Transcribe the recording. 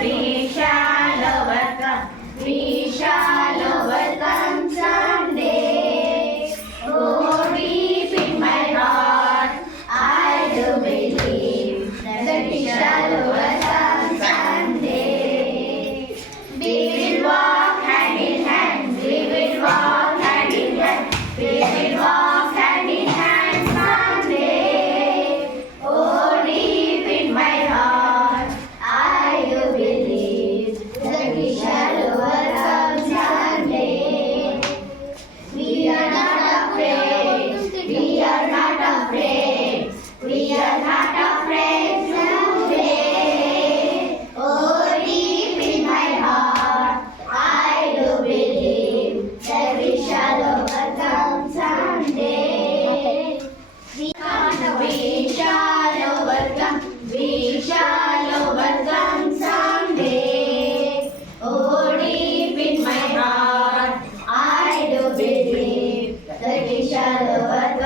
We shall overcome. We shall overcome someday. Oh, deep in my heart, I do believe that we shall overcome someday. We will walk hand in hand. We will walk hand in hand. We will walk hand in hand someday. Oh, deep in my heart, I do believe that we shall overcome someday. We are not afraid. We are not afraid. We are not afraid today. Oh, deep in my heart, I do believe that we shall overcome someday. We shall overcome. We shall overcome someday. Oh, deep in my heart, I do believe that we shall overcome.